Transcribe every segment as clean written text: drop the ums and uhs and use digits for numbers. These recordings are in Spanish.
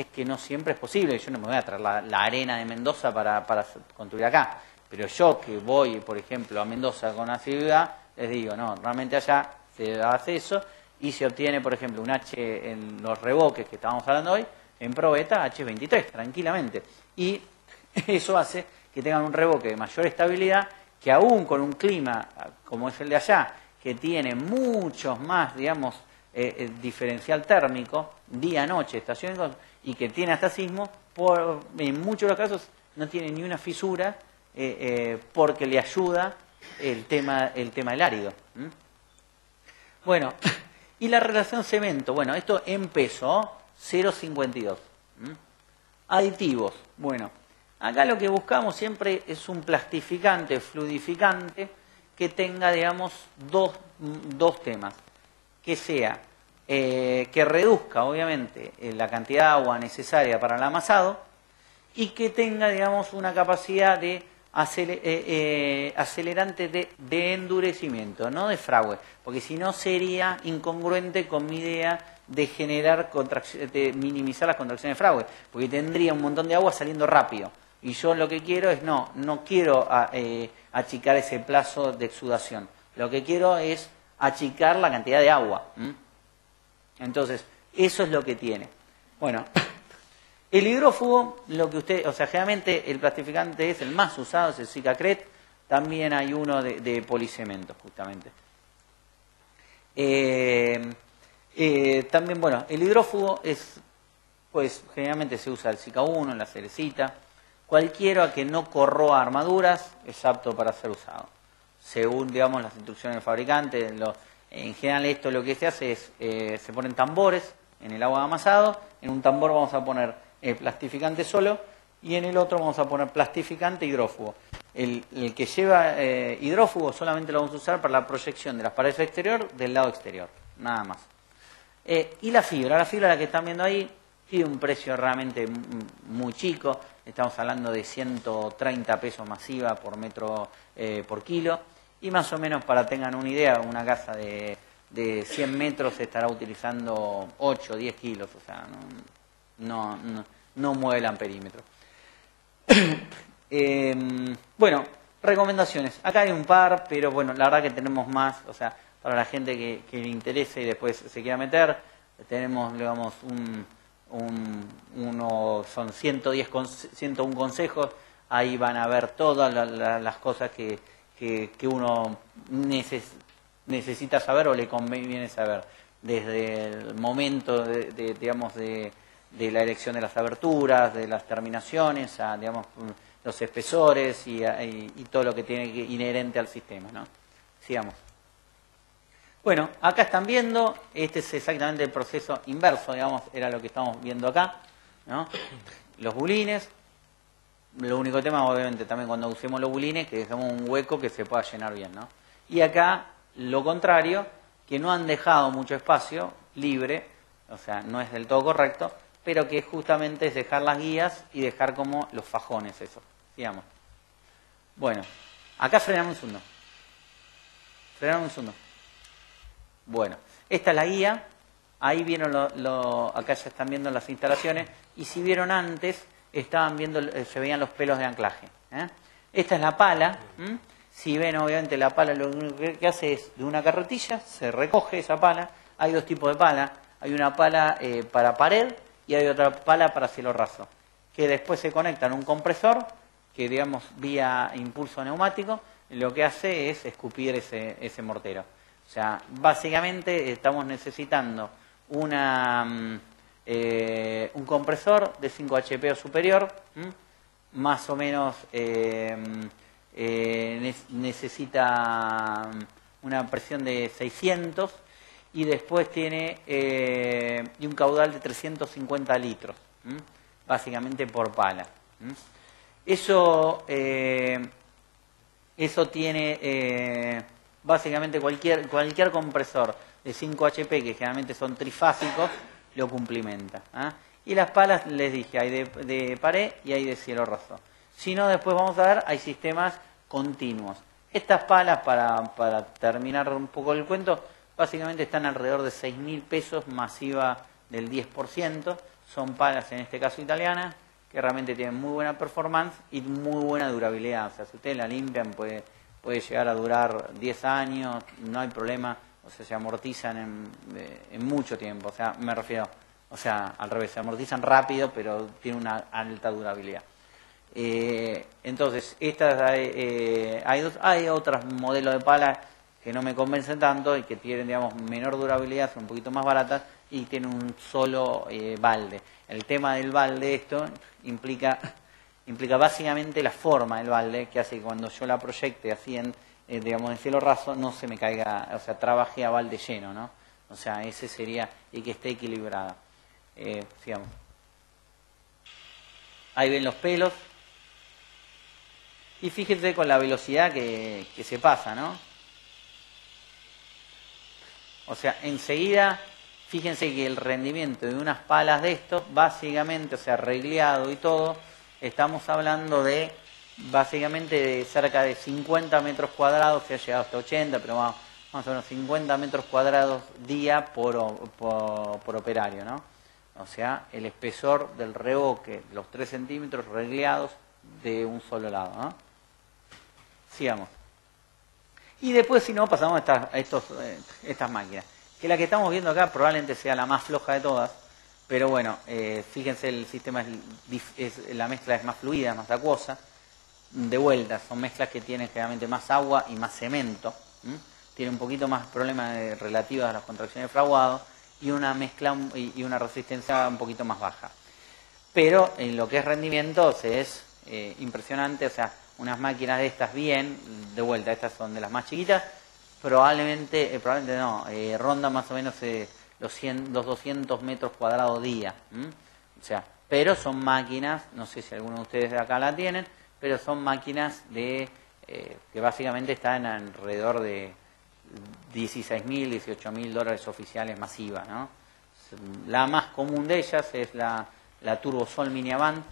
es que no siempre es posible. Yo no me voy a traer la arena de Mendoza para construir acá. Pero yo que voy, por ejemplo, a Mendoza con asiduidad, les digo, no, realmente allá se hace eso y se obtiene, por ejemplo, un H en los revoques que estábamos hablando hoy, en probeta H23, tranquilamente. Y eso hace que tengan un revoque de mayor estabilidad, que aún con un clima como es el de allá, que tiene muchos más, digamos, diferencial térmico, día-noche, estación, y que tiene hasta sismo, en muchos de los casos no tiene ni una fisura, porque le ayuda el tema del árido. Bueno, y la relación cemento, bueno, esto en peso, 0,52. Aditivos, bueno, acá lo que buscamos siempre es un plastificante, fluidificante, que tenga, digamos, dos temas. Que sea, que reduzca, obviamente, la cantidad de agua necesaria para el amasado y que tenga, digamos, una capacidad de acelerante de endurecimiento, no de fragüe, porque si no sería incongruente con mi idea de generar de minimizar las contracciones de fragüe, porque tendría un montón de agua saliendo rápido. Y yo lo que quiero es, no quiero achicar ese plazo de exudación. Lo que quiero es achicar la cantidad de agua. Entonces, eso es lo que tiene. Bueno, el hidrófugo, lo que usted, o sea, generalmente el plastificante es el más usado, es el Sikacret. También hay uno de policemento, justamente. También, bueno, el hidrófugo es, pues, generalmente se usa el Sica 1, la cerecita. Cualquiera que no corroa armaduras es apto para ser usado. Según, digamos, las instrucciones del fabricante, en general esto lo que se hace es, se ponen tambores en el agua de amasado. En un tambor vamos a poner plastificante solo y en el otro vamos a poner plastificante hidrófugo. El que lleva hidrófugo solamente lo vamos a usar para la proyección de las paredes exterior del lado exterior, nada más. Y la fibra la que están viendo ahí, tiene un precio realmente muy chico. Estamos hablando de 130 pesos masiva por metro por kilo. Y más o menos, para tengan una idea, una casa de 100 metros estará utilizando 8 o 10 kilos. O sea, no mueve el amperímetro. Bueno, recomendaciones. Acá hay un par, pero bueno, la verdad que tenemos más. O sea, para la gente que le interese y después se quiera meter, tenemos, digamos, son 101 consejos. Ahí van a ver todas las cosas que uno necesita saber o le conviene saber. Desde el momento, digamos, de la elección de las aberturas, de las terminaciones, a, digamos, los espesores y todo lo que tiene inherente al sistema, ¿no? Sigamos. Bueno, acá están viendo, este es exactamente el proceso inverso, digamos, era lo que estamos viendo acá, ¿no? Los bulines, lo único tema, obviamente, también cuando usemos los bulines, que dejemos un hueco que se pueda llenar bien, ¿no? Y acá, lo contrario, que no han dejado mucho espacio libre, o sea, no es del todo correcto, pero que justamente es dejar las guías y dejar como los fajones esos, digamos. Bueno, acá frenamos un segundo. Frenamos un segundo. Bueno, esta es la guía, ahí vieron acá ya están viendo las instalaciones, y si vieron antes, estaban viendo, se veían los pelos de anclaje. Esta es la pala, si ven obviamente la pala lo que hace es, de una carretilla, se recoge esa pala, hay dos tipos de pala, hay una pala para pared y hay otra pala para cielo raso, que después se conecta en un compresor, que digamos vía impulso neumático, lo que hace es escupir ese mortero. O sea, básicamente estamos necesitando un compresor de 5 HP o superior, más o menos necesita una presión de 600 y después tiene y un caudal de 350 litros, básicamente por pala. Eso tiene... básicamente cualquier compresor de 5 HP, que generalmente son trifásicos, lo cumplimenta. Y las palas, les dije, hay de pared y hay de cielo raso. Si no, después vamos a ver, hay sistemas continuos. Estas palas, para terminar un poco el cuento, básicamente están alrededor de 6.000 pesos, masiva del 10%. son palas, en este caso italianas, que realmente tienen muy buena performance y muy buena durabilidad. O sea, si ustedes la limpian, puede llegar a durar 10 años, no hay problema. O sea, se amortizan en mucho tiempo. O sea, me refiero, o sea, al revés, se amortizan rápido, pero tienen una alta durabilidad. Entonces, hay otros modelos de palas que no me convencen tanto y que tienen, digamos, menor durabilidad, son un poquito más baratas y tienen un solo balde. El tema del balde, esto implica básicamente la forma del balde, que hace que cuando yo la proyecte así digamos, en cielo raso, no se me caiga, o sea, trabaje a balde lleno, ¿no? O sea, ese sería, y que esté equilibrada. Sigamos. Ahí ven los pelos. Y fíjense con la velocidad que se pasa, ¿no? O sea, enseguida, fíjense que el rendimiento de unas palas de estos, básicamente, o sea, regleado y todo, estamos hablando de, básicamente, de cerca de 50 metros cuadrados, se ha llegado hasta 80, pero más o menos 50 metros cuadrados día por operario, ¿no? O sea, el espesor del revoque, los 3 centímetros regleados de un solo lado, ¿no? Sigamos. Y después, si no, pasamos a estas máquinas. Que la que estamos viendo acá probablemente sea la más floja de todas. Pero bueno, fíjense, el sistema la mezcla es más fluida, más acuosa. De vuelta, son mezclas que tienen generalmente más agua y más cemento. Tiene un poquito más problemas relativos a las contracciones de fraguado. Y una mezcla y una resistencia un poquito más baja. Pero en lo que es rendimiento es impresionante, o sea, unas máquinas de estas bien, de vuelta, estas son de las más chiquitas, probablemente no, rondan más o menos los 200 metros cuadrados día. O sea, pero son máquinas, no sé si alguno de ustedes de acá la tienen, pero son máquinas que básicamente están alrededor de $16.000, $18.000 oficiales masivas, ¿no? La más común de ellas es la Turbosol Mini Avant.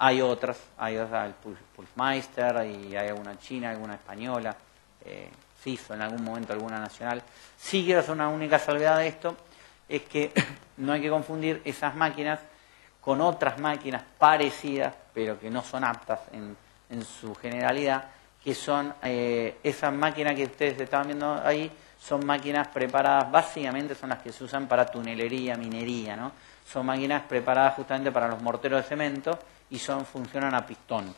Hay otras, el Pulsmeister, y hay alguna china, alguna española, CISO, en algún momento alguna nacional. Sí quiero hacer una única salvedad de esto, es que no hay que confundir esas máquinas con otras máquinas parecidas, pero que no son aptas en su generalidad, que son esas máquinas que ustedes estaban viendo ahí, son máquinas preparadas, básicamente son las que se usan para tunelería, minería, ¿no? Son máquinas preparadas justamente para los morteros de cemento y funcionan a pistón.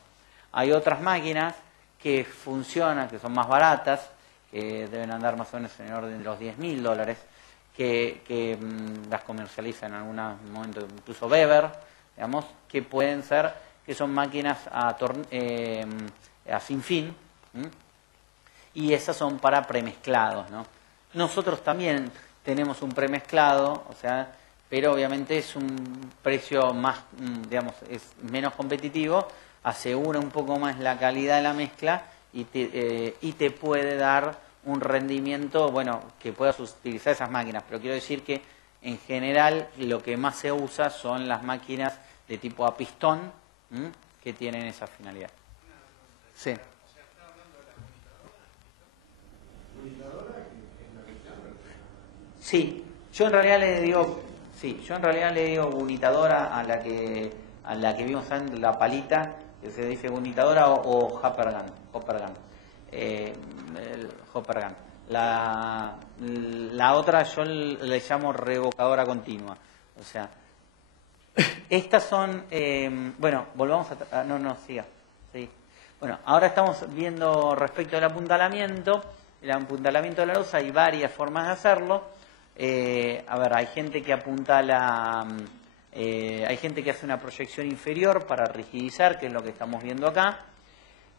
Hay otras máquinas que funcionan, que son más baratas, que deben andar más o menos en el orden de los $10.000, que las comercializa en algún momento incluso Weber, digamos, que pueden ser, que son máquinas a sin fin, y esas son para premezclados, ¿no? Nosotros también tenemos un premezclado, o sea, pero obviamente es un precio más, digamos, es menos competitivo, asegura un poco más la calidad de la mezcla y te puede dar un rendimiento, bueno, que puedas utilizar esas máquinas. Pero quiero decir que en general lo que más se usa son las máquinas de tipo a pistón, que tienen esa finalidad. Sí. Sí, yo en realidad le digo unitadora a la que vimos en la palita, que se dice unitadora o hopper gun. El hopper gun. La otra yo le llamo revocadora continua. O sea, estas son, bueno, volvamos a... No, siga. Sí. Bueno, ahora estamos viendo respecto al apuntalamiento. El apuntalamiento de la luz, hay varias formas de hacerlo. A ver, hay gente que apuntala, hay gente que hace una proyección inferior para rigidizar, que es lo que estamos viendo acá,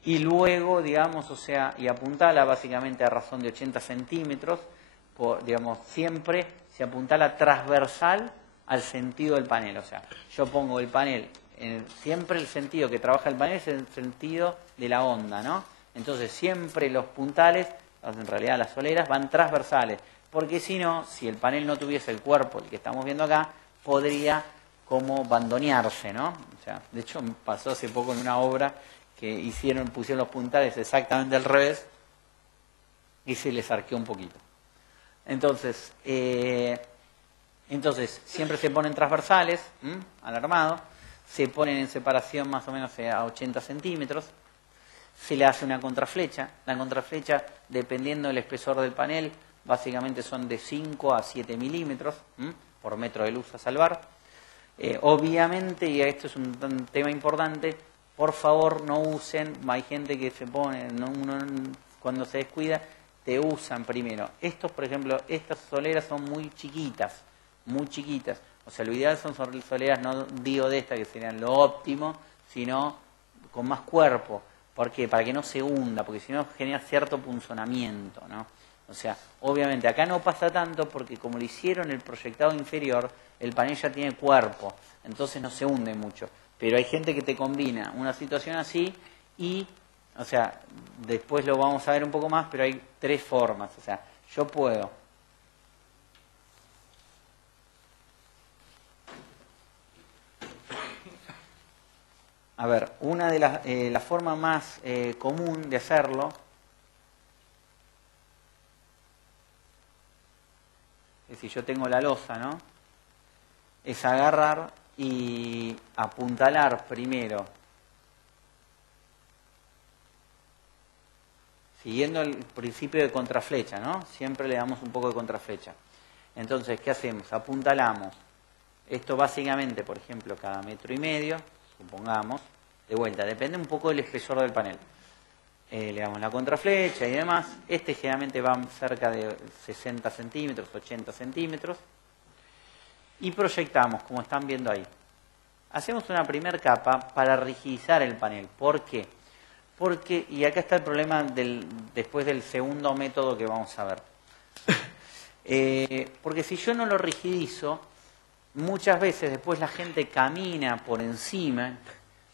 y luego, digamos, o sea, y apuntala básicamente a razón de 80 centímetros, digamos, siempre se apuntala transversal al sentido del panel. O sea, yo pongo el panel, siempre el sentido que trabaja el panel es el sentido de la onda, ¿no? Entonces siempre los puntales, en realidad las soleras, van transversales. Porque si no, si el panel no tuviese el cuerpo, el que estamos viendo acá, podría como bandonearse, ¿no? O sea, de hecho, pasó hace poco en una obra que pusieron los puntales exactamente al revés y se les arqueó un poquito. Entonces, Entonces, siempre se ponen transversales al armado, se ponen en separación más o menos a 80 centímetros, se le hace una contraflecha. La contraflecha, dependiendo del espesor del panel, básicamente son de 5 a 7 milímetros por metro de luz a salvar. Obviamente, y esto es un tema importante, por favor no usen, hay gente que se pone, cuando se descuida, te usan primero. Estos, por ejemplo, estas soleras son muy chiquitas. O sea, lo ideal son soleras, no digo de estas que serían lo óptimo, sino con más cuerpo. ¿Por qué? Para que no se hunda, porque si no genera cierto punzonamiento, ¿no? O sea, obviamente acá no pasa tanto porque como lo hicieron el proyectado inferior, el panel ya tiene cuerpo, entonces no se hunde mucho. Pero hay gente que te combina una situación así y, o sea, después lo vamos a ver un poco más, pero hay 3 formas. O sea, yo puedo a ver, una de la forma más común de hacerlo es, si yo tengo la losa, ¿no? Es agarrar y apuntalar primero, siguiendo el principio de contraflecha, ¿no? Siempre le damos un poco de contraflecha. Entonces, ¿qué hacemos? Apuntalamos. Esto básicamente, por ejemplo, cada 1,5 metros, supongamos, de vuelta, depende un poco del espesor del panel. Le damos la contraflecha y demás. Este generalmente va cerca de 60 centímetros, 80 centímetros. Y proyectamos, como están viendo ahí. Hacemos una primera capa para rigidizar el panel. ¿Por qué? Porque, y acá está el problema después del segundo método que vamos a ver. Porque si yo no lo rigidizo, muchas veces después la gente camina por encima,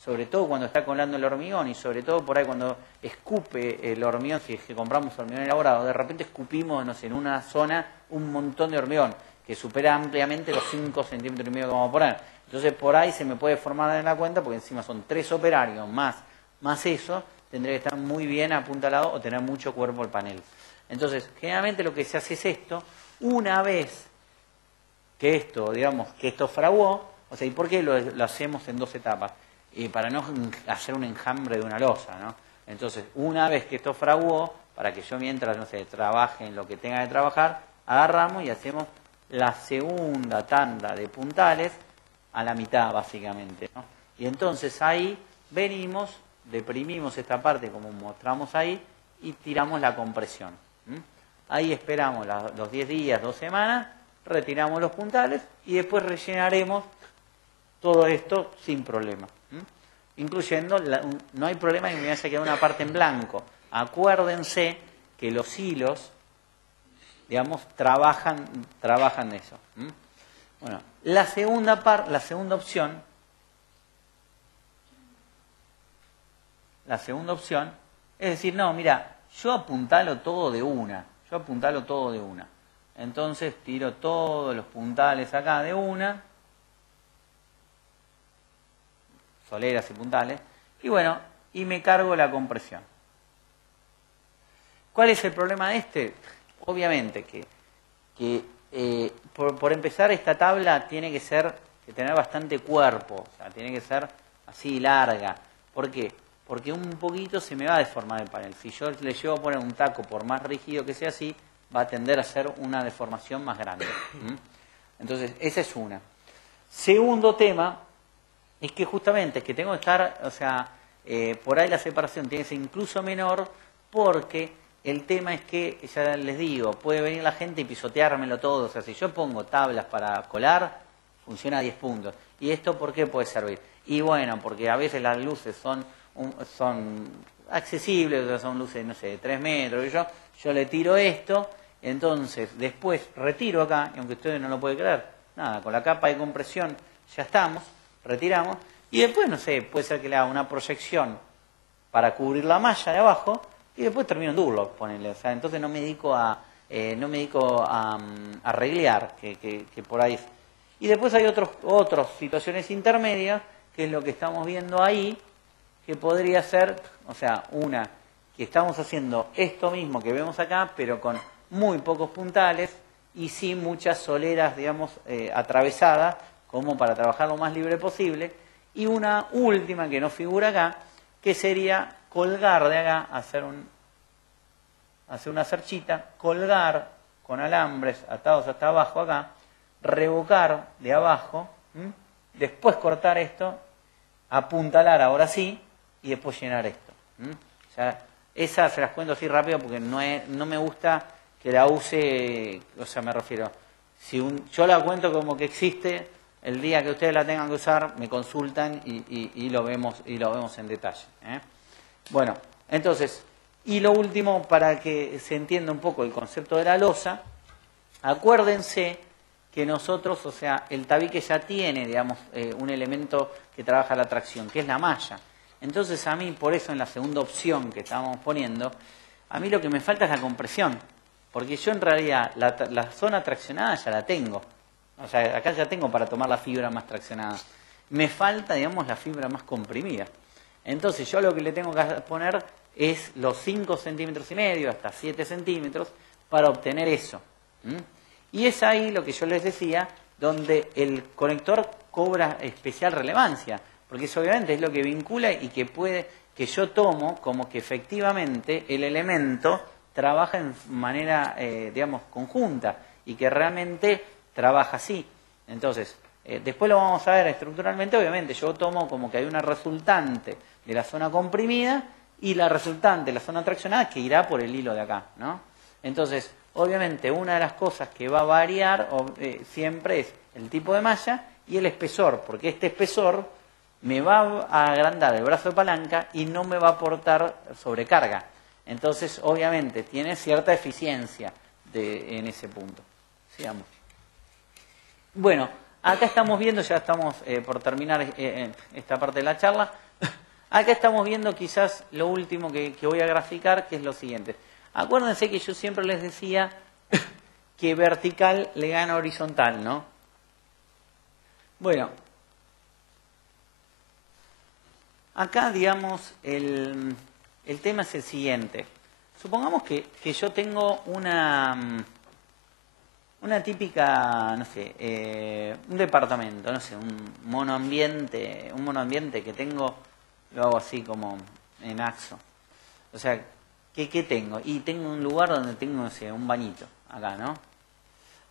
sobre todo cuando está colando el hormigón y sobre todo por ahí cuando escupe el hormigón, si es que compramos hormigón elaborado, de repente escupimos, no sé, en una zona un montón de hormigón que supera ampliamente los 5,5 centímetros que vamos a poner. Entonces por ahí se me puede formar en la cuenta, porque encima son 3 operarios más eso, tendría que estar muy bien apuntalado o tener mucho cuerpo el panel. Entonces, generalmente lo que se hace es esto, una vez que esto, digamos, que esto fraguó, o sea, ¿y por qué lo hacemos en 2 etapas? Para no hacer un enjambre de una losa, ¿no? Entonces, una vez que esto fraguó, para que yo mientras, no sé, trabaje en lo que tenga que trabajar, agarramos y hacemos la segunda tanda de puntales a la mitad, básicamente, ¿no? Y entonces ahí venimos, deprimimos esta parte como mostramos ahí y tiramos la compresión. Ahí esperamos los 10 días, 2 semanas, retiramos los puntales y después rellenaremos todo esto sin problema. Incluyendo, no hay problema en que me haya quedado una parte en blanco. Acuérdense que los hilos, digamos, trabajan de eso. Bueno, la segunda opción es decir, no, mira, yo apuntalo todo de una. Entonces tiro todos los puntales acá de una, soleras y puntales, y bueno, y me cargo la compresión. ¿Cuál es el problema de este? Obviamente que por empezar, esta tabla tiene que tener bastante cuerpo, o sea, tiene que ser así larga. ¿Por qué? Porque un poquito se me va a deformar el panel. Si yo le llevo a poner un taco, por más rígido que sea así, va a tender a ser una deformación más grande. Entonces, esa es una. Segundo tema, es que justamente que tengo que estar, o sea, por ahí la separación tiene que ser incluso menor, porque el tema es que, ya les digo, puede venir la gente y pisoteármelo todo. O sea, si yo pongo tablas para colar, funciona a 10 puntos. ¿Y esto por qué puede servir? Y bueno, porque a veces las luces son accesibles, o sea, son luces, no sé, de 3 metros, y yo le tiro esto, entonces después retiro acá, y aunque ustedes no lo pueden creer, nada, con la capa de compresión ya estamos, retiramos, y después, no sé, puede ser que le haga una proyección para cubrir la malla de abajo, y después termino en Durlock, ponele. O sea, entonces no me dedico a arreglar, que por ahí es. Y después hay otras situaciones intermedias, que es lo que estamos viendo ahí, que podría ser, o sea, una, que estamos haciendo esto mismo que vemos acá, pero con muy pocos puntales, y sin muchas soleras, digamos, atravesadas, como para trabajar lo más libre posible. Y una última que no figura acá, que sería colgar de acá, hacer una cerchita, colgar con alambres atados hasta abajo acá, revocar de abajo, después cortar esto, apuntalar ahora sí, y después llenar esto. O sea, esas se las cuento así rápido porque no me gusta que la use, o sea, me refiero, yo la cuento como que existe, el día que ustedes la tengan que usar, me consultan y lo vemos en detalle. Bueno, entonces, y lo último, para que se entienda un poco el concepto de la losa, acuérdense que nosotros, o sea, el tabique ya tiene, digamos, un elemento que trabaja la tracción, que es la malla. Entonces a mí, por eso en la segunda opción que estábamos poniendo, a mí lo que me falta es la compresión, porque yo en realidad la zona traccionada ya la tengo. O sea, acá ya tengo para tomar la fibra más traccionada. Me falta, digamos, la fibra más comprimida. Entonces yo lo que le tengo que poner es los 5 centímetros y medio hasta 7 centímetros para obtener eso. Y es ahí lo que yo les decía, donde el conector cobra especial relevancia, porque eso obviamente es lo que vincula y que yo tomo como que efectivamente el elemento trabaja en manera, digamos, conjunta y que realmente trabaja así. Entonces, después lo vamos a ver estructuralmente, obviamente yo tomo como que hay una resultante de la zona comprimida y la resultante de la zona traccionada que irá por el hilo de acá, ¿no? Entonces, obviamente una de las cosas que va a variar siempre es el tipo de malla y el espesor, porque este espesor me va a agrandar el brazo de palanca y no me va a aportar sobrecarga. Entonces, obviamente, tiene cierta eficiencia en ese punto. Sigamos. Bueno, acá estamos viendo, ya estamos por terminar esta parte de la charla, acá estamos viendo quizás lo último que voy a graficar, que es lo siguiente. Acuérdense que yo siempre les decía que vertical le gana horizontal, ¿no? Bueno, acá, digamos, el tema es el siguiente. Supongamos que yo tengo una típica, no sé, un departamento, no sé, un monoambiente que tengo, lo hago así como en axo. O sea, ¿qué tengo? Y tengo un lugar donde tengo, no sé, un bañito, acá, ¿no?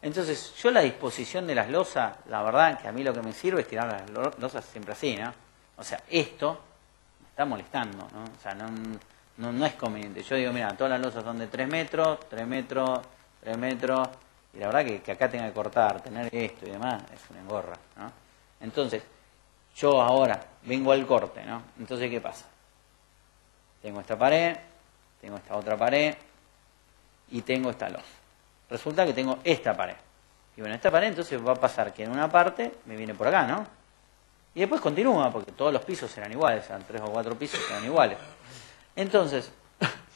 Entonces, yo la disposición de las losas, la verdad que a mí lo que me sirve es tirar las losas siempre así, ¿no? O sea, esto me está molestando, ¿no? O sea, no es conveniente. Yo digo, mira, todas las losas son de 3 metros, 3 metros, 3 metros, y la verdad que acá tenga que cortar, tener esto y demás, es una engorra, ¿no? Entonces, yo ahora vengo al corte, ¿no? Entonces, ¿qué pasa? Tengo esta pared, tengo esta otra pared y tengo esta losa. Resulta que tengo esta pared. Y bueno, esta pared entonces va a pasar que en una parte me viene por acá, ¿no? Y después continúa, porque todos los pisos serán iguales, serán 3 o 4 pisos serán iguales. Entonces,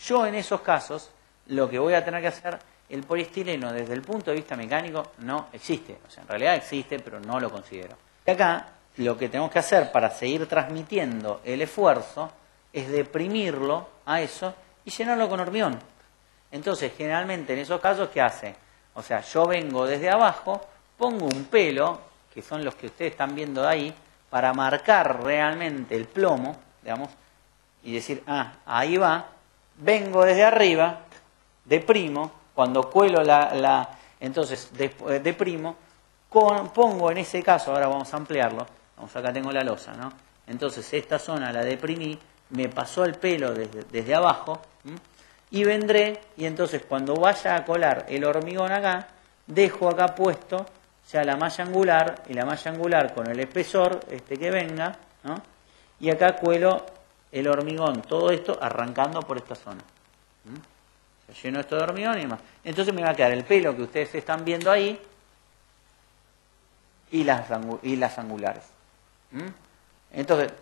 yo en esos casos, lo que voy a tener que hacer, el poliestireno desde el punto de vista mecánico no existe. O sea, en realidad existe, pero no lo considero. Y acá, lo que tenemos que hacer para seguir transmitiendo el esfuerzo es deprimirlo a eso y llenarlo con hormigón. Entonces, generalmente en esos casos, ¿qué hace? O sea, yo vengo desde abajo, pongo un pelo, que son los que ustedes están viendo de ahí, para marcar realmente el plomo, digamos, y decir, ahí va, vengo desde arriba, deprimo, cuando cuelo entonces deprimo, pongo en ese caso, ahora vamos a ampliarlo, acá tengo la losa, ¿no? Entonces esta zona la deprimí, me pasó el pelo desde abajo, y vendré, y entonces cuando vaya a colar el hormigón acá, dejo acá puesto ya la malla angular, y la malla angular con el espesor que venga, ¿no? Y acá cuelo el hormigón, todo esto arrancando por esta zona. Lleno esto de hormigón y demás. Entonces me va a quedar el pelo que ustedes están viendo ahí y las angulares. Entonces,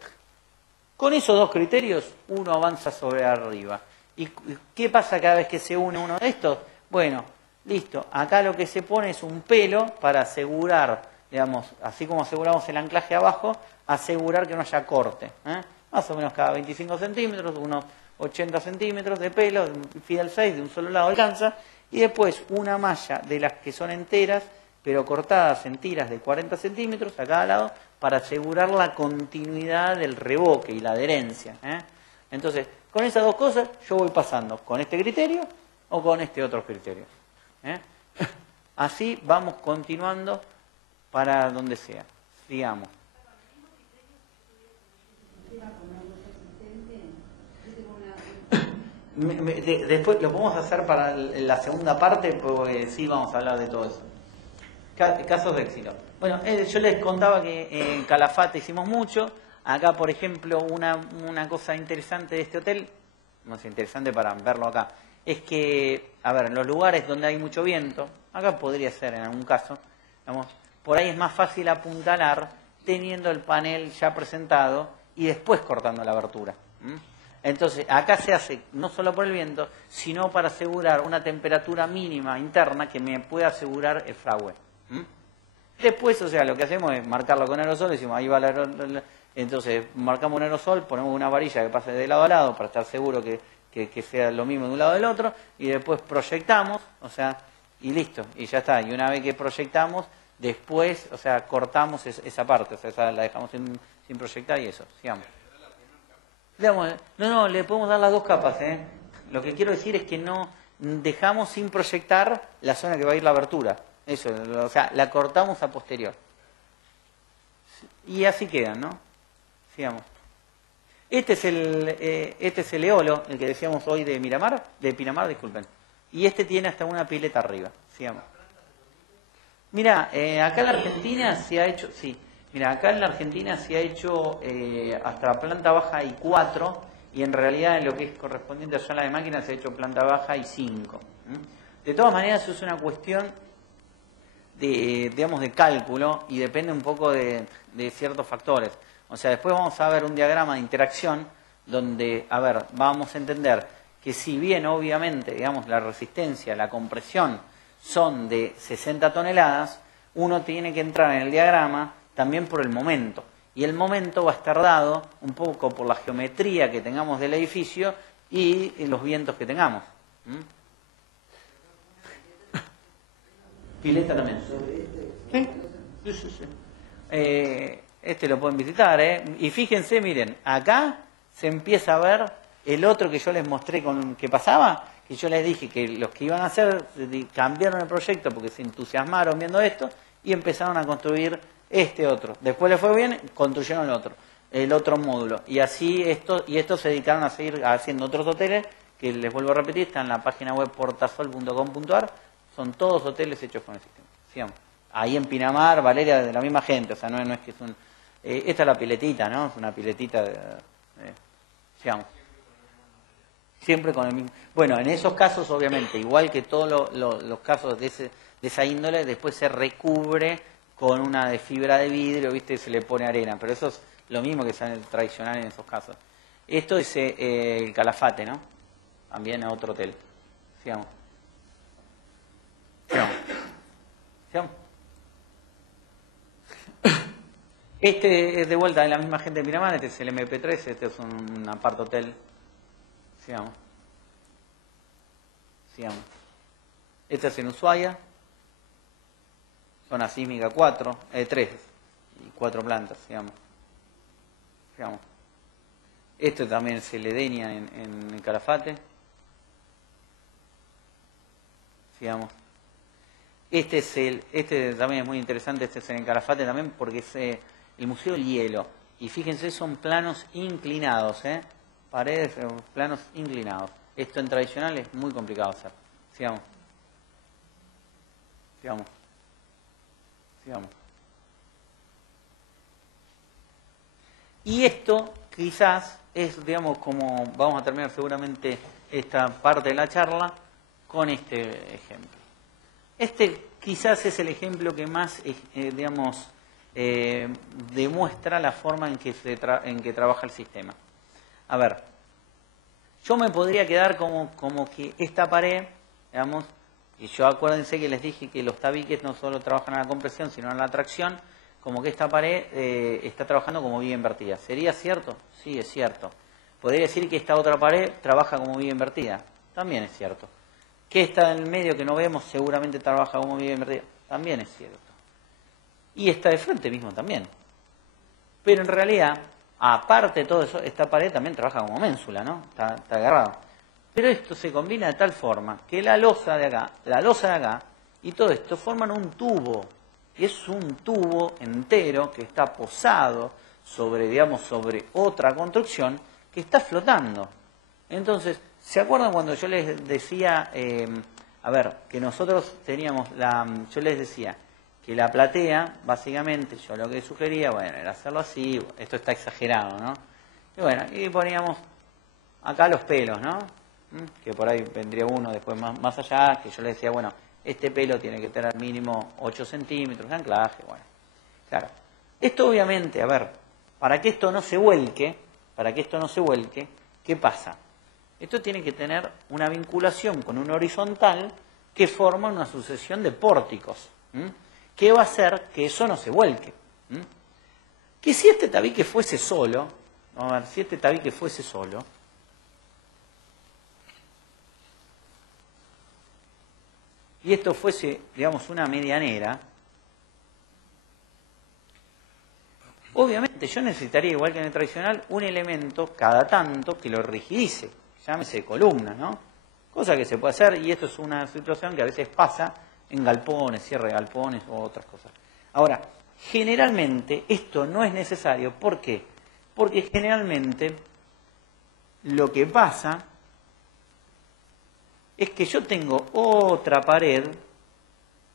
con esos dos criterios uno avanza sobre arriba. ¿Y qué pasa cada vez que se une uno de estos? Bueno, listo. Acá lo que se pone es un pelo para asegurar, digamos, así como aseguramos el anclaje abajo, asegurar que no haya corte. Más o menos cada 25 centímetros, unos 80 centímetros de pelo, Fidel 6 de un solo lado alcanza, Y después una malla de las que son enteras, pero cortadas en tiras de 40 centímetros a cada lado, para asegurar la continuidad del reboque y la adherencia. Entonces, con esas dos cosas yo voy pasando con este criterio o con este otro criterio. Así vamos continuando para donde sea. Digamos. Después lo podemos hacer para la segunda parte, porque sí vamos a hablar de todo eso. Casos de éxito. Bueno, yo les contaba que en Calafate hicimos mucho. Acá, por ejemplo, una cosa interesante de este hotel, no sé, interesante para verlo acá, es que, a ver, en los lugares donde hay mucho viento, acá podría ser en algún caso, digamos, por ahí es más fácil apuntalar teniendo el panel ya presentado y después cortando la abertura. Entonces, acá se hace no solo por el viento, sino para asegurar una temperatura mínima interna que me pueda asegurar el fragüe. Después, o sea, lo que hacemos es marcarlo con aerosol, decimos, ahí va el aerosol, entonces marcamos un aerosol, ponemos una varilla que pase de lado a lado para estar seguro que sea lo mismo de un lado del otro, y después proyectamos, o sea, y listo, y ya está. Y una vez que proyectamos, después, o sea, cortamos esa parte, o sea, esa la dejamos sin proyectar y eso, sigamos. No, le podemos dar las dos capas, Lo que quiero decir es que no dejamos sin proyectar la zona que va a ir la abertura. Eso, o sea, la cortamos a posterior. Y así quedan, ¿no? Sigamos. Este es el eolo, el que decíamos hoy de Pinamar, disculpen. Y este tiene hasta una pileta arriba. Sigamos. Mira, acá en la Argentina se ha hecho, sí. Mira, acá en la Argentina se ha hecho hasta planta baja y 4, y en realidad en lo que es correspondiente a sala de máquinas se ha hecho planta baja y 5. De todas maneras, eso es una cuestión de cálculo y depende un poco de ciertos factores. O sea, después vamos a ver un diagrama de interacción donde, a ver, vamos a entender que si bien obviamente, digamos, la resistencia, la compresión son de 60 toneladas, uno tiene que entrar en el diagrama también por el momento. Y el momento va a estar dado un poco por la geometría que tengamos del edificio y los vientos que tengamos. Pileta también. Sí. Este lo pueden visitar, Y fíjense, miren, acá se empieza a ver el otro que yo les mostré con que pasaba, que yo les dije que los que iban a hacer cambiaron el proyecto porque se entusiasmaron viendo esto y empezaron a construir este otro. Después les fue bien, construyeron el otro módulo. Y así estos se dedicaron a seguir haciendo otros hoteles, que les vuelvo a repetir, están en la página web portasol.com.ar. Son todos hoteles hechos con el sistema. Sigamos. Ahí en Pinamar, Valeria, de la misma gente, o sea, no es que es un... esta es la piletita, ¿no? Es una piletita sigamos. Siempre con el mismo... Bueno, en esos casos, obviamente, igual que todos los casos de esa índole, después se recubre con una de fibra de vidrio, ¿viste? Y se le pone arena, pero eso es lo mismo que es tradicional en esos casos. Esto es el Calafate, ¿no? También a otro hotel. Sigamos. Sigamos. Este es de vuelta de la misma gente de Pinamar, este es el MP3, este es un apart hotel. Sigamos. Este es en Ushuaia. Zona sísmica 3 y 4 plantas, sigamos. Esto también es el Edenia en el Calafate. Sigamos. Este también es muy interesante, este es en el Calafate también porque es el Museo del Hielo. Y fíjense, son planos inclinados, paredes, planos inclinados. Esto en tradicional es muy complicado hacer. Sigamos. Y esto quizás es, digamos, como vamos a terminar seguramente esta parte de la charla con este ejemplo. Este quizás es el ejemplo que más, demuestra la forma en que trabaja el sistema. A ver, yo me podría quedar como que esta pared, digamos, y yo acuérdense que les dije que los tabiques no solo trabajan en la compresión, sino en la tracción, como que esta pared está trabajando como viga invertida. ¿Sería cierto? Sí, es cierto. ¿Podría decir que esta otra pared trabaja como viga invertida? También es cierto. Que esta del medio que no vemos seguramente trabaja como medio invertido. También es cierto. Y esta de frente mismo también. Pero en realidad, aparte de todo eso, esta pared también trabaja como ménsula, ¿no? Está agarrado. Pero esto se combina de tal forma que la losa de acá y todo esto forman un tubo. Y es un tubo entero que está posado sobre, digamos, sobre otra construcción que está flotando. Entonces, ¿se acuerdan cuando yo les decía, que nosotros teníamos yo les decía que la platea, básicamente, yo lo que sugería, bueno, era hacerlo así, esto está exagerado, ¿no? Y bueno, y poníamos acá los pelos, ¿no? Que por ahí vendría uno después más allá, que yo les decía, bueno, este pelo tiene que tener mínimo 8 centímetros de anclaje, bueno. Claro, esto obviamente, para que esto no se vuelque, ¿qué pasa? Esto tiene que tener una vinculación con un horizontal que forma una sucesión de pórticos. ¿Qué va a hacer que eso no se vuelque? Que si este tabique fuese solo, vamos a ver, si este tabique fuese solo, y esto fuese, digamos, una medianera, obviamente yo necesitaría, igual que en el tradicional, un elemento cada tanto que lo rigidice, llámese columna, ¿no? Cosa que se puede hacer, y esto es una situación que a veces pasa en galpones, cierre de galpones o otras cosas. Ahora, generalmente esto no es necesario. ¿Por qué? Porque generalmente lo que pasa es que yo tengo otra pared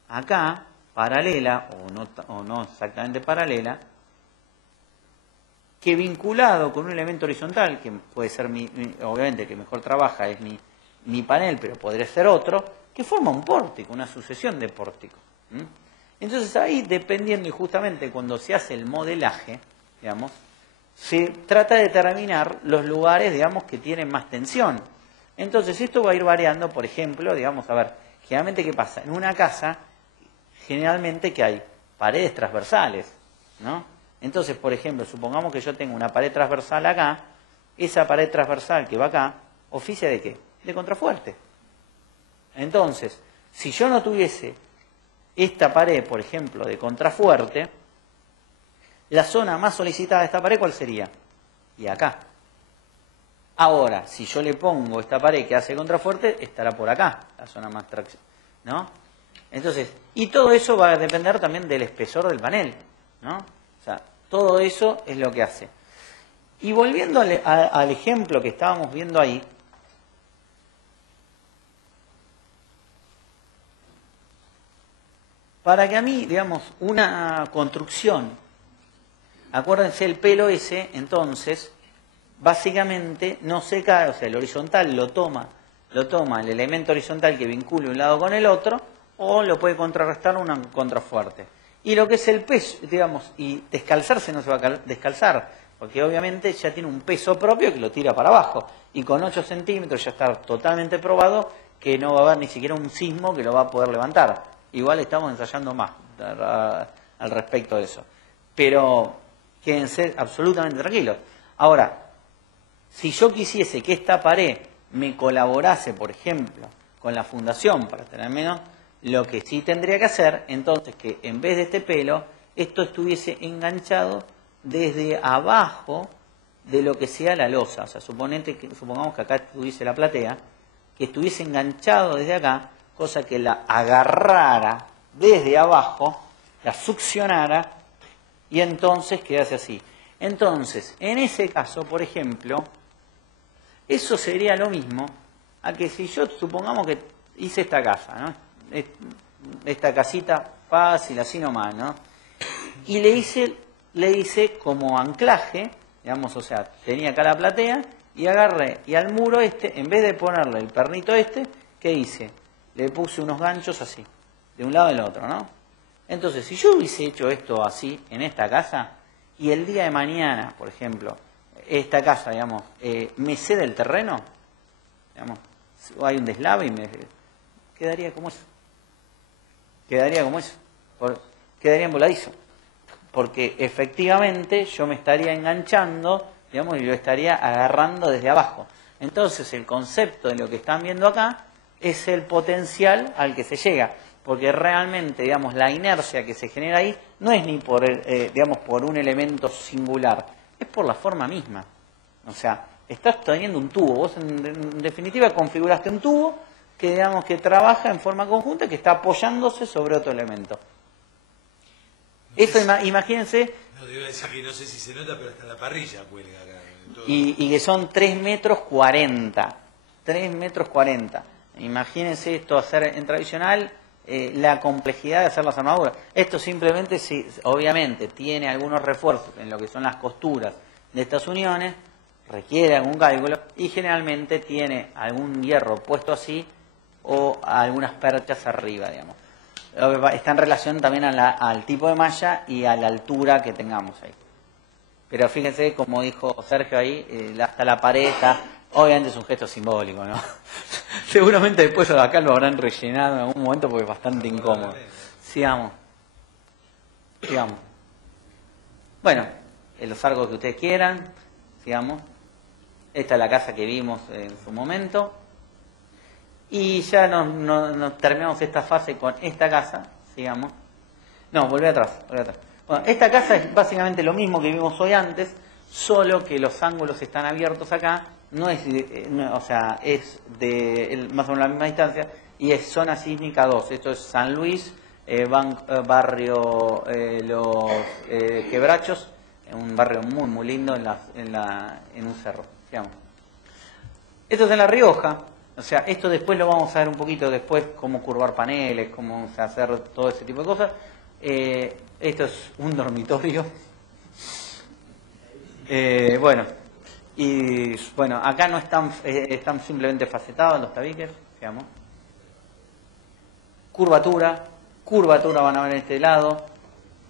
acá, paralela, o no exactamente paralela, que vinculado con un elemento horizontal, que puede ser obviamente el que mejor trabaja es mi panel, pero podría ser otro, que forma un pórtico, una sucesión de pórticos. Entonces ahí, dependiendo, y justamente cuando se hace el modelaje, digamos, se trata de determinar los lugares, digamos, que tienen más tensión. Entonces esto va a ir variando, por ejemplo, digamos, generalmente ¿qué pasa? En una casa, generalmente que hay paredes transversales, ¿no? Entonces, por ejemplo, supongamos que yo tengo una pared transversal acá, esa pared transversal que va acá, oficia ¿de qué? De contrafuerte. Entonces, si yo no tuviese esta pared, por ejemplo, de contrafuerte, la zona más solicitada de esta pared, ¿cuál sería? Y acá. Ahora, si yo le pongo esta pared que hace contrafuerte, estará por acá, la zona más tracción, ¿no? Entonces, y todo eso va a depender también del espesor del panel, ¿no? O sea, todo eso es lo que hace. Y volviendo al ejemplo que estábamos viendo ahí, para que a mí, digamos, una construcción, acuérdense el pelo ese, entonces, básicamente no se cae, o sea, el horizontal lo toma el elemento horizontal que vincule un lado con el otro, o lo puede contrarrestar una contrafuerte. Y lo que es el peso, digamos, y descalzarse no se va a descalzar, porque obviamente ya tiene un peso propio que lo tira para abajo. Y con 8 centímetros ya está totalmente probado que no va a haber ni siquiera un sismo que lo va a poder levantar. Igual estamos ensayando más al respecto de eso. Pero quédense absolutamente tranquilos. Ahora, si yo quisiese que esta pared me colaborase, por ejemplo, con la fundación para tener menos, lo que sí tendría que hacer, entonces, que en vez de este pelo, esto estuviese enganchado desde abajo de lo que sea la losa. O sea, supongamos que acá estuviese la platea, que estuviese enganchado desde acá, cosa que la agarrara desde abajo, la succionara, y entonces quedase así. Entonces, en ese caso, por ejemplo, eso sería lo mismo a que si yo, supongamos que hice esta casa, ¿no? Esta casita fácil, así nomás, ¿no? Y le hice como anclaje, digamos, o sea, tenía acá la platea, y agarré, y al muro en vez de ponerle el pernito ¿qué hice? Le puse unos ganchos así, de un lado al otro, ¿no? Entonces, si yo hubiese hecho esto así, en esta casa, y el día de mañana, por ejemplo, esta casa, digamos, me cede el terreno, digamos, hay un deslave y quedaría como eso. Quedaría en voladizo. Porque efectivamente yo me estaría enganchando, digamos, y lo estaría agarrando desde abajo. Entonces el concepto de lo que están viendo acá es el potencial al que se llega, porque realmente, digamos, la inercia que se genera ahí no es ni por, digamos, por un elemento singular, es por la forma misma. O sea, estás teniendo un tubo, vos en definitiva configuraste un tubo que, digamos, que trabaja en forma conjunta, que está apoyándose sobre otro elemento. Eso, imagínense. No, te iba a decir que no sé si se nota, pero hasta la parrilla cuelga acá. Y que son 3 metros 40. 3 metros 40. Imagínense esto hacer en tradicional, la complejidad de hacer las armaduras. Esto simplemente, obviamente, tiene algunos refuerzos en lo que son las costuras de estas uniones, requiere algún cálculo y generalmente tiene algún hierro puesto así o algunas perchas arriba, digamos. Está en relación también al tipo de malla y a la altura que tengamos ahí. Pero fíjense, como dijo Sergio ahí, hasta la pared está, obviamente es un gesto simbólico, ¿no? Seguramente después acá lo habrán rellenado en algún momento porque es bastante incómodo. Sigamos. Bueno, los arcos que ustedes quieran, sigamos. Esta es la casa que vimos en su momento. Y ya nos terminamos esta fase con esta casa, sigamos. No, volvé atrás. Bueno, esta casa es básicamente lo mismo que vimos hoy antes, solo que los ángulos están abiertos acá, no es, o sea, es de más o menos la misma distancia, y es zona sísmica 2. Esto es San Luis, barrio Los Quebrachos, un barrio muy muy lindo en un cerro. Sigamos. Esto es en La Rioja. O sea, esto después lo vamos a ver un poquito después, cómo curvar paneles, cómo hacer todo ese tipo de cosas. Esto es un dormitorio. Bueno, y bueno, acá no están simplemente facetados los tabiques, digamos. Curvatura van a ver en este lado.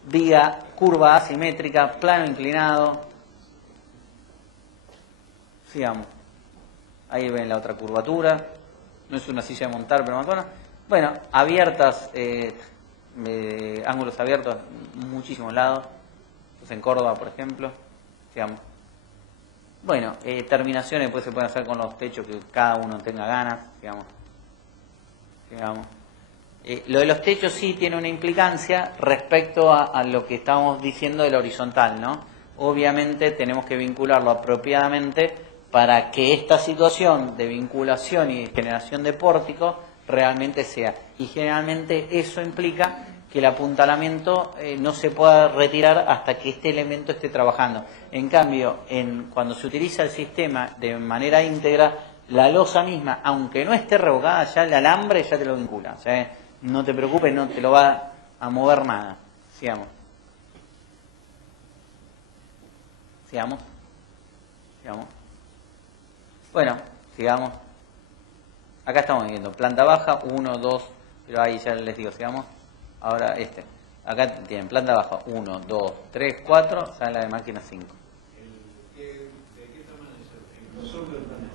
Viga, curva asimétrica, plano inclinado. Sigamos. Ahí ven la otra curvatura. No es una silla de montar, pero más o menos. Bueno, abiertas, ángulos abiertos en muchísimos lados. Entonces en Córdoba, por ejemplo. Digamos. Bueno, terminaciones pues se pueden hacer con los techos que cada uno tenga ganas. Digamos. Lo de los techos sí tiene una implicancia respecto a lo que estábamos diciendo del horizontal, ¿no? Obviamente tenemos que vincularlo apropiadamente para que esta situación de vinculación y generación de pórticos realmente sea. Y generalmente eso implica que el apuntalamiento no se pueda retirar hasta que este elemento esté trabajando. En cambio, cuando se utiliza el sistema de manera íntegra, la losa misma, aunque no esté revocada, ya el alambre ya te lo vincula. O sea, no te preocupes, no te lo va a mover nada. Sigamos. Bueno, sigamos. Acá estamos viendo planta baja, 1, 2, pero ahí ya les digo, sigamos. Ahora acá tienen planta baja, 1, 2, 3, 4, sale la de máquina 5. ¿De qué tamaño es el grosor del panel?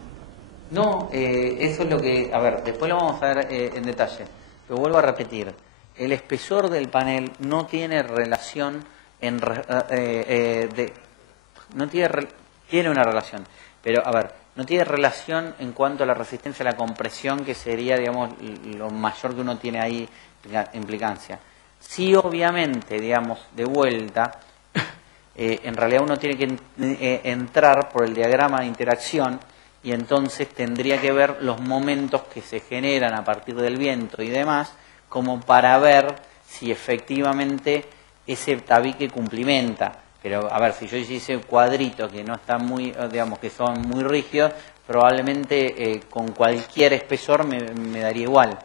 No, eso es lo que, a ver, después lo vamos a ver en detalle, pero vuelvo a repetir, el espesor del panel no tiene relación tiene una relación, pero a ver, no tiene relación en cuanto a la resistencia a la compresión, que sería, digamos, lo mayor que uno tiene ahí implicancia. Sí, obviamente, digamos, de vuelta, en realidad uno tiene que entrar por el diagrama de interacción y entonces tendría que ver los momentos que se generan a partir del viento y demás, como para ver si efectivamente ese tabique cumplimenta. Pero, a ver, si yo hice cuadritos que no están muy, digamos, que son muy rígidos, probablemente con cualquier espesor me daría igual.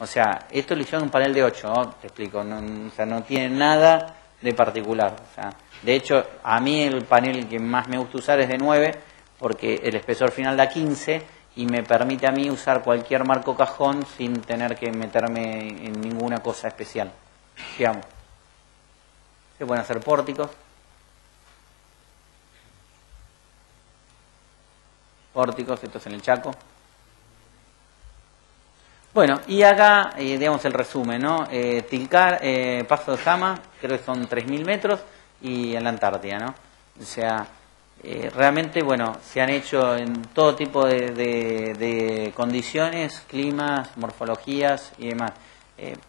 O sea, esto lo hicieron en un panel de 8, ¿no? Te explico, o sea, no tiene nada de particular. O sea, de hecho, a mí el panel que más me gusta usar es de 9, porque el espesor final da 15 y me permite a mí usar cualquier marco cajón sin tener que meterme en ninguna cosa especial. Digamos. Se pueden hacer pórticos. Esto es en el Chaco. Bueno, y acá, digamos el resumen, ¿no? Tilcar, Paso de Jama, creo que son 3.000 metros, y en la Antártida, ¿no? O sea, Realmente, bueno, se han hecho en todo tipo de condiciones, climas, morfologías y demás.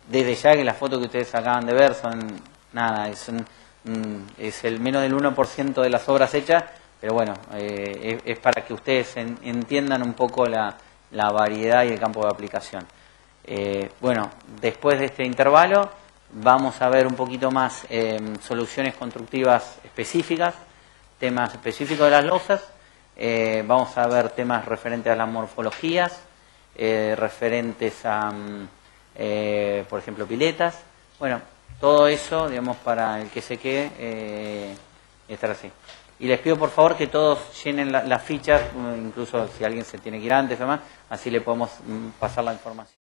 Desde ya que las fotos que ustedes acaban de ver son, nada, es el menos del 1% de las obras hechas, pero bueno, es para que ustedes entiendan un poco la variedad y el campo de aplicación. Bueno, después de este intervalo vamos a ver un poquito más soluciones constructivas específicas, temas específicos de las losas, vamos a ver temas referentes a las morfologías, referentes a, por ejemplo, piletas. Bueno, todo eso, digamos, para el que se quede, estar así. Y les pido por favor que todos llenen las fichas, incluso si alguien se tiene que ir antes o más, así le podemos pasar la información.